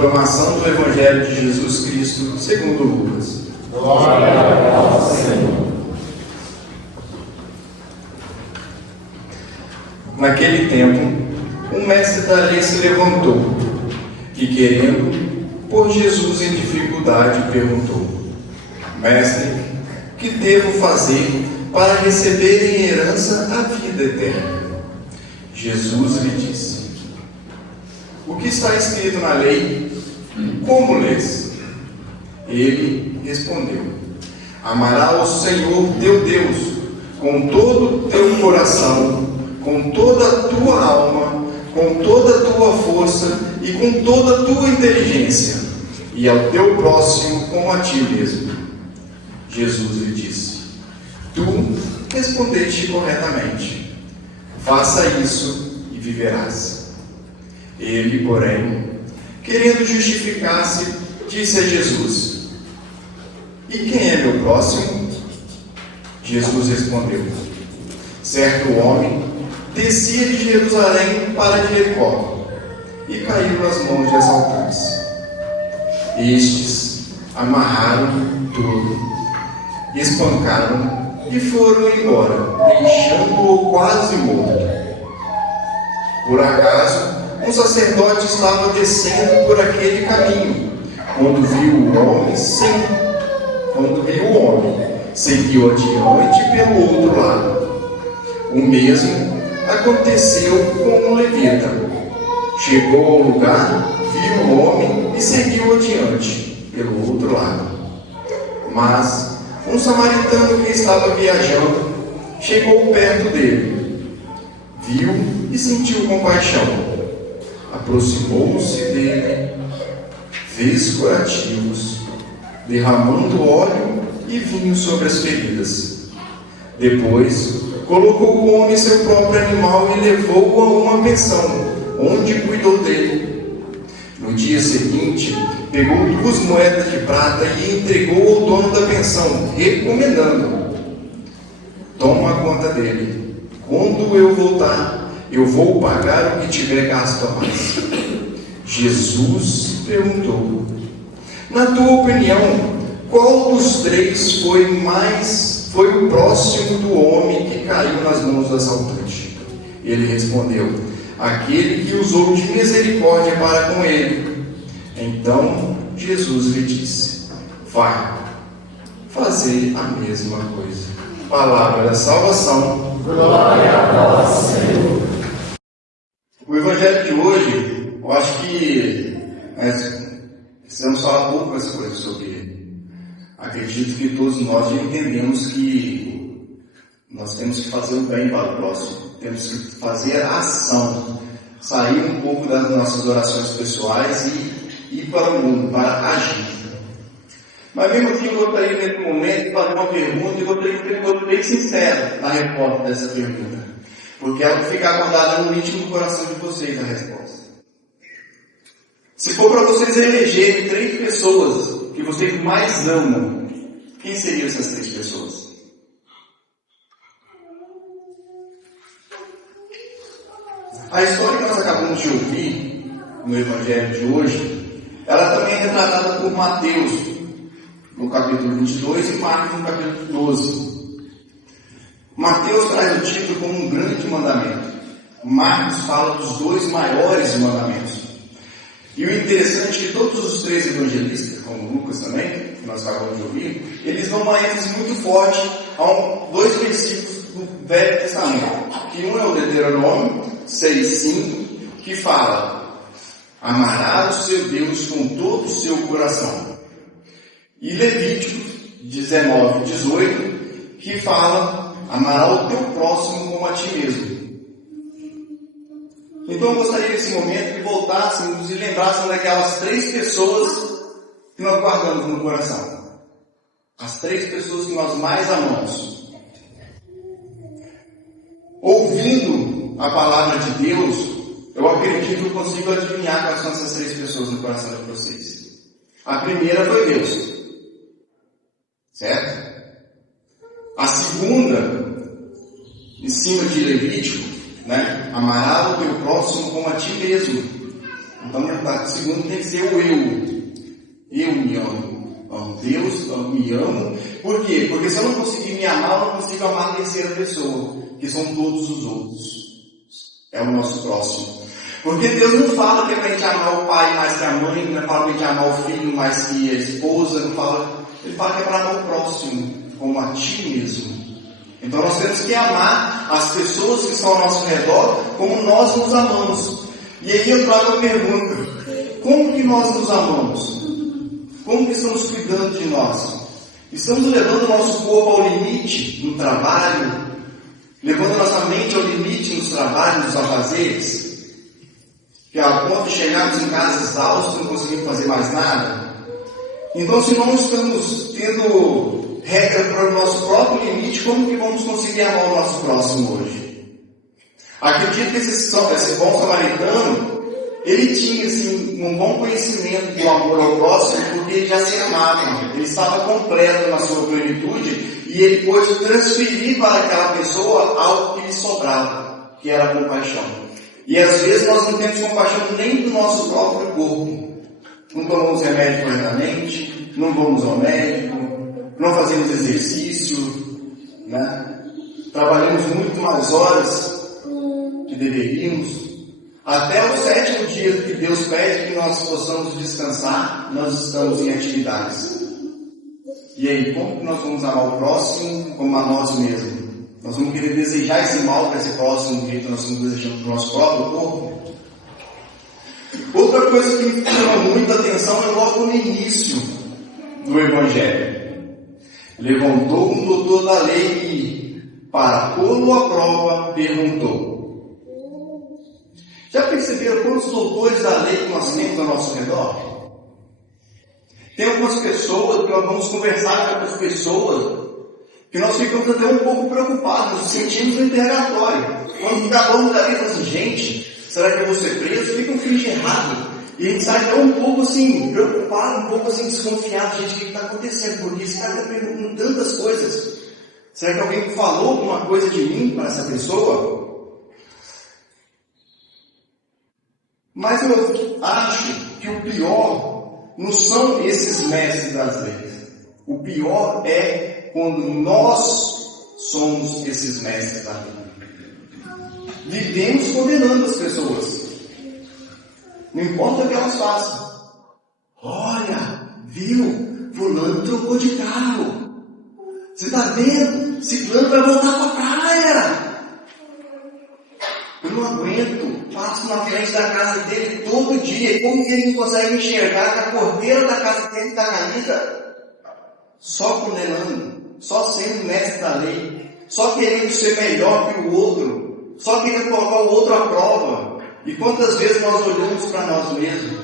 Proclamação do Evangelho de Jesus Cristo segundo Lucas. Glória a vós, Senhor. Naquele tempo, um mestre da lei se levantou e, querendo pôr Jesus em dificuldade, perguntou: Mestre, que devo fazer para receber em herança a vida eterna? Jesus lhe disse: O que está escrito na lei? Como lês? Ele respondeu: Amarás o Senhor teu Deus com todo o teu coração, com toda a tua alma, com toda a tua força e com toda a tua inteligência, e ao teu próximo como a ti mesmo. Jesus lhe disse: Tu respondeste corretamente. Faça isso e viverás. Ele, porém, querendo justificar-se, disse a Jesus: E quem é meu próximo? Jesus respondeu: Certo homem descia de Jerusalém para Jericó e caiu nas mãos de assaltantes. Estes amarraram tudo, espancaram e foram embora, deixando-o quase morto. Por acaso, um sacerdote estava descendo por aquele caminho. Quando viu o homem, seguiu adiante pelo outro lado. O mesmo aconteceu com um levita. Chegou ao lugar, viu o homem e seguiu adiante pelo outro lado. Mas um samaritano que estava viajando chegou perto dele, viu e sentiu compaixão. Aproximou-se dele, fez curativos, derramando óleo e vinho sobre as feridas. Depois, colocou o homem em seu próprio animal e levou-o a uma pensão, onde cuidou dele. No dia seguinte, pegou 2 moedas de prata e entregou ao dono da pensão, recomendando: Toma conta dele. Quando eu voltar, eu vou pagar o que tiver gasto a mais. Jesus perguntou: Na tua opinião, qual dos 3 foi o próximo do homem que caiu nas mãos do assaltante? Ele respondeu: Aquele que usou de misericórdia para com ele. Então Jesus lhe disse: Vai fazer a mesma coisa. Palavra da salvação. Glória a vós, Senhor. O Evangelho de hoje, eu acho que nós precisamos falar poucas coisas sobre ele. Acredito que todos nós já entendemos que nós temos que fazer o bem para o próximo, temos que fazer a ação, sair um pouco das nossas orações pessoais e ir para o mundo, para agir. Mas mesmo assim, eu gostaria nesse momento de fazer uma pergunta e gostaria de ser bem sincero na resposta dessa pergunta, porque ela vai ficar guardada no íntimo do coração de vocês a resposta. Se for para vocês elegerem 3 pessoas que vocês mais amam, quem seriam essas 3 pessoas? A história que nós acabamos de ouvir no Evangelho de hoje, ela também é retratada por Mateus, no capítulo 22, e Marcos, no capítulo 12. Mateus traz o título como um grande mandamento. Marcos fala dos 2 maiores mandamentos. E o interessante é que todos os 3 evangelistas, como Lucas também, que nós acabamos de ouvir, eles dão uma ênfase muito forte a 2 versículos do Velho Testamento. Que um é o Deuteronômio 6:5, que fala: Amarás o seu Deus com todo o seu coração. E Levítico 19:18, que fala: Amarás o teu próximo como a ti mesmo. Então eu gostaria nesse momento que voltássemos e lembrassem daquelas 3 pessoas que nós guardamos no coração. As 3 pessoas que nós mais amamos. Ouvindo a palavra de Deus, eu acredito que eu consigo adivinhar quais são essas 3 pessoas no coração de vocês. A primeira foi Deus. Certo? A segunda, em cima de Levítico, né? Amarás o teu próximo como a ti mesmo. Então, o segundo tem que ser o eu. Eu me amo. Amo Deus, me amo. Por quê? Porque se eu não conseguir me amar, eu não consigo amar a terceira pessoa, que são todos os outros. É o nosso próximo. Porque Deus não fala que é para a gente amar o pai mais que a mãe, não fala para a gente amar o filho mais que a esposa, não fala. Ele fala que é para amar o próximo, como a ti mesmo. Então nós temos que amar as pessoas que estão ao nosso redor como nós nos amamos. E aí eu trago a pergunta: como que nós nos amamos? Como que estamos cuidando de nós? Estamos levando o nosso corpo ao limite no trabalho? Levando nossa mente ao limite nos trabalhos, nos afazeres? Que ao ponto de chegarmos em casa exaustos, não conseguimos fazer mais nada? Então, se não estamos tendo regra para o nosso próprio limite, como que vamos conseguir amar o nosso próximo hoje? Acredito que esse bom samaritano, ele tinha assim, um bom conhecimento do amor ao próximo, porque ele já se amava, ele estava completo na sua plenitude, e ele pôde transferir para aquela pessoa algo que lhe sobrava, que era a compaixão. E às vezes nós não temos compaixão nem do nosso próprio corpo. Não tomamos remédio corretamente, não vamos ao médico, não fazemos exercício, né? Trabalhamos muito mais horas que deveríamos. Até o 7º dia que Deus pede que nós possamos descansar, nós estamos em atividades. E aí, como que nós vamos amar o próximo como a nós mesmos? Nós vamos querer desejar esse mal para esse próximo do jeito que nós estamos desejando para o nosso próprio corpo? Outra coisa que me chama muita atenção é logo no início do Evangelho. Levantou um doutor da lei e, para pô-lo à prova, perguntou. Já perceberam quantos doutores da lei que nós temos ao nosso redor? Tem algumas pessoas que nós vamos conversar com outras pessoas que nós ficamos até um pouco preocupados, nos sentimos no interrogatório. Quando acabamos ali, falamos assim: gente, será que eu vou ser preso? Fica um finge errado. E a gente sai até um pouco assim, preocupado, um pouco assim, desconfiado. Gente, o que está acontecendo? Porque esse cara está perguntando tantas coisas. Será que alguém falou alguma coisa de mim para essa pessoa? Mas eu acho que o pior não são esses mestres das leis. O pior é quando nós somos esses mestres da lei. Vivemos condenando as pessoas. Não importa o que elas façam. Olha, viu? Fulano trocou de carro. Você está vendo? Ciclano vai voltar para a praia. Eu não aguento. Passo na frente da casa dele todo dia. E como que ele não consegue enxergar que a porteira da casa dele está caída? Só condenando. Só sendo mestre da lei. Só querendo ser melhor que o outro. Só querendo colocar o outro à prova. E quantas vezes nós olhamos para nós mesmos?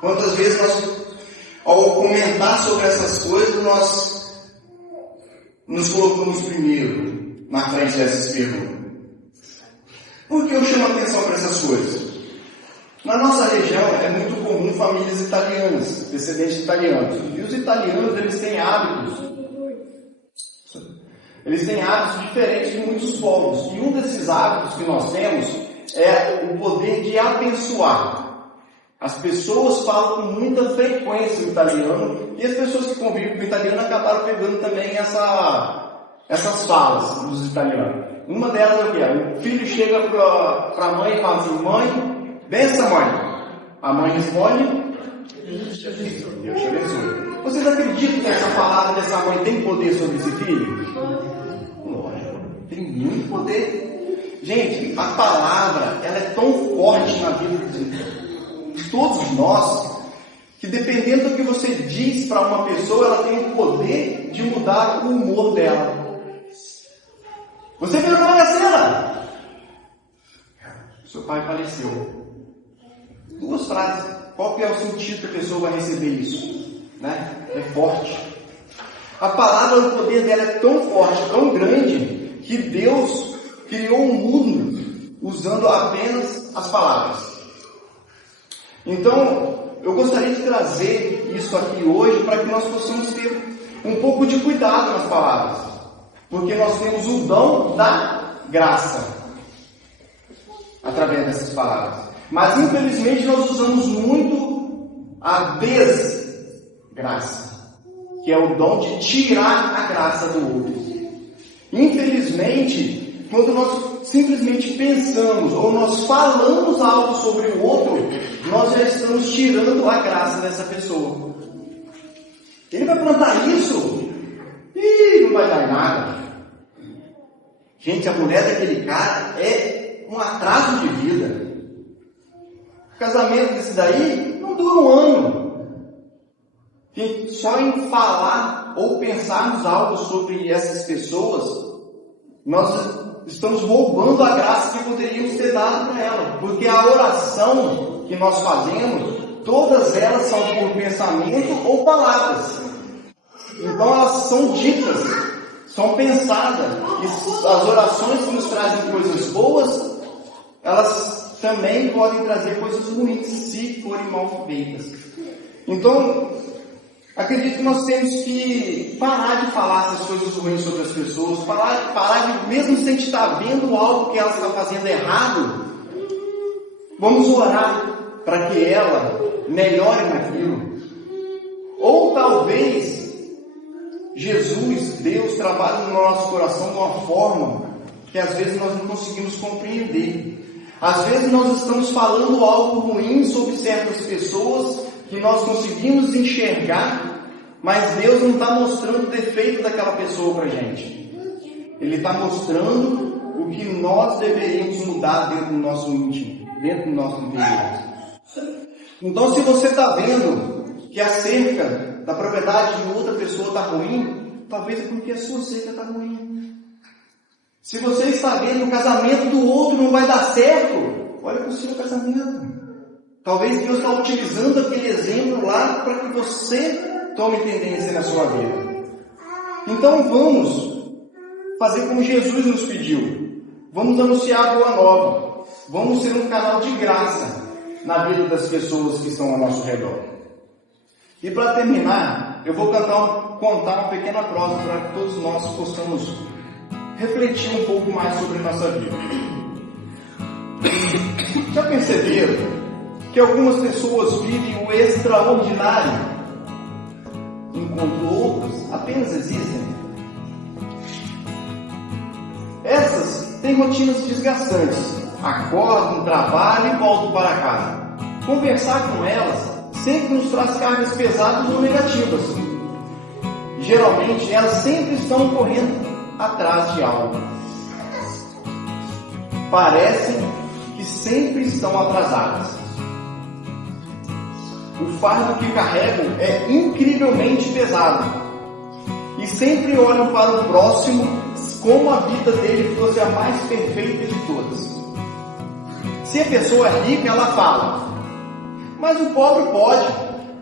Quantas vezes nós, ao comentar sobre essas coisas, nós nos colocamos primeiro na frente dessas perguntas? Por que eu chamo a atenção para essas coisas? Na nossa região é muito comum famílias italianas, descendentes de italianos. E os italianos, eles têm hábitos diferentes de muitos povos. E um desses hábitos que nós temos é o poder de abençoar. As pessoas falam com muita frequência o italiano, e as pessoas que convivem com o italiano acabaram pegando também essas falas dos italianos. Uma delas é o que? O filho chega para a mãe e fala assim: mãe, benção mãe. A mãe responde: Deus te abençoe. Vocês acreditam que essa palavra dessa mãe tem poder sobre esse filho? Lógico, tem muito poder. Gente, a palavra, ela é tão forte na vida de todos nós, que dependendo do que você diz para uma pessoa, ela tem o poder de mudar o humor dela. Você viu na cena? Seu pai faleceu. 2 frases. Qual que é o sentido que a pessoa vai receber isso? Né? É forte. A palavra, o poder dela é tão forte, tão grande, que Deus criou um mundo usando apenas as palavras. Então, eu gostaria de trazer isso aqui hoje para que nós possamos ter um pouco de cuidado nas palavras. Porque nós temos o dom da graça através dessas palavras. Mas infelizmente nós usamos muito a desgraça, que é o dom de tirar a graça do outro. Infelizmente, quando nós simplesmente pensamos ou nós falamos algo sobre o outro, nós já estamos tirando a graça dessa pessoa. Ele vai plantar isso e não vai dar em nada. Gente, a mulher daquele cara é um atraso de vida. O casamento desse daí não dura um ano. Gente, só em falar ou pensarmos algo sobre essas pessoas, nós estamos roubando a graça que poderíamos ter dado para ela. Porque a oração que nós fazemos, todas elas são por pensamento ou palavras. Então elas são ditas, são pensadas. E as orações que nos trazem coisas boas, elas também podem trazer coisas ruins, se forem mal feitas. Então, acredito que nós temos que parar de falar essas coisas ruins sobre as pessoas, parar de, mesmo se a gente está vendo algo que ela está fazendo errado, vamos orar para que ela melhore naquilo. Ou talvez Jesus, Deus, trabalhe no nosso coração de uma forma que às vezes nós não conseguimos compreender. Às vezes nós estamos falando algo ruim sobre certas pessoas que nós conseguimos enxergar, mas Deus não está mostrando o defeito daquela pessoa para a gente. Ele está mostrando o que nós deveríamos mudar dentro do nosso íntimo, dentro do nosso interior. Então, se você está vendo que a cerca da propriedade de outra pessoa está ruim, talvez é porque a sua cerca está ruim. Se você está vendo que o casamento do outro não vai dar certo, olha para o seu casamento. Talvez Deus está utilizando aquele exemplo lá para que você tome tendência na sua vida. Então vamos fazer como Jesus nos pediu. Vamos anunciar a boa nova. Vamos ser um canal de graça na vida das pessoas que estão ao nosso redor. E para terminar, eu vou contar uma pequena prosa para que todos nós possamos refletir um pouco mais sobre a nossa vida. Já perceberam que algumas pessoas vivem o extraordinário, enquanto outras apenas existem? Essas têm rotinas desgastantes, acordam, trabalham e voltam para casa. Conversar com elas sempre nos traz cargas pesadas ou negativas. Geralmente elas sempre estão correndo atrás de algo. Parecem que sempre estão atrasadas. O fardo que carregam é incrivelmente pesado. E sempre olham para o próximo como a vida dele fosse a mais perfeita de todas. Se a pessoa é rica, ela fala: mas o pobre pode,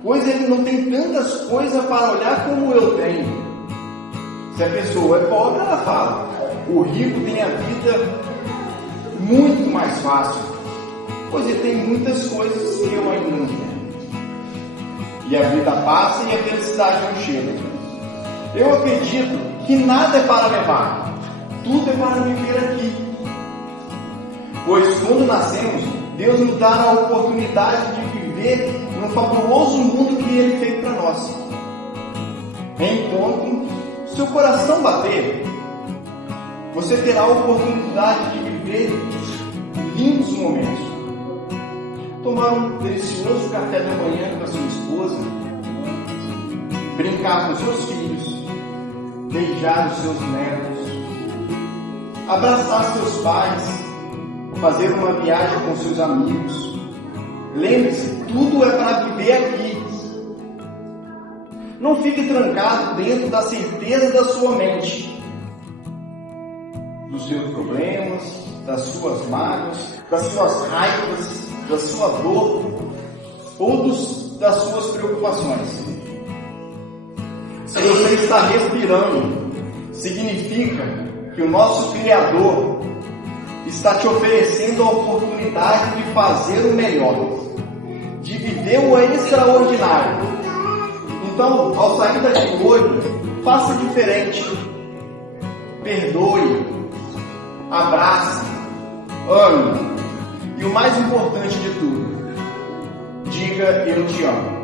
pois ele não tem tantas coisas para olhar como eu tenho. Se a pessoa é pobre, ela fala: o rico tem a vida muito mais fácil, pois ele tem muitas coisas que eu ainda não tenho. E a vida passa e a felicidade não chega. Eu acredito que nada é para levar, tudo é para viver aqui. Pois quando nascemos, Deus nos dá a oportunidade de viver no fabuloso mundo que Ele fez para nós. Enquanto seu coração bater, você terá a oportunidade de viver lindos momentos. Tomar um delicioso café da manhã com a sua esposa, brincar com seus filhos, beijar os seus netos, abraçar seus pais, fazer uma viagem com seus amigos. Lembre-se, tudo é para viver aqui. Não fique trancado dentro da certeza da sua mente, dos seus problemas, das suas mágoas, das suas raivas, da sua dor ou das suas preocupações. Se você está respirando, significa que o nosso Criador está te oferecendo a oportunidade de fazer o melhor, de viver o extraordinário. Então, ao sair daqui hoje, faça diferente. Perdoe, abrace, ame. E o mais importante de tudo, diga eu te amo.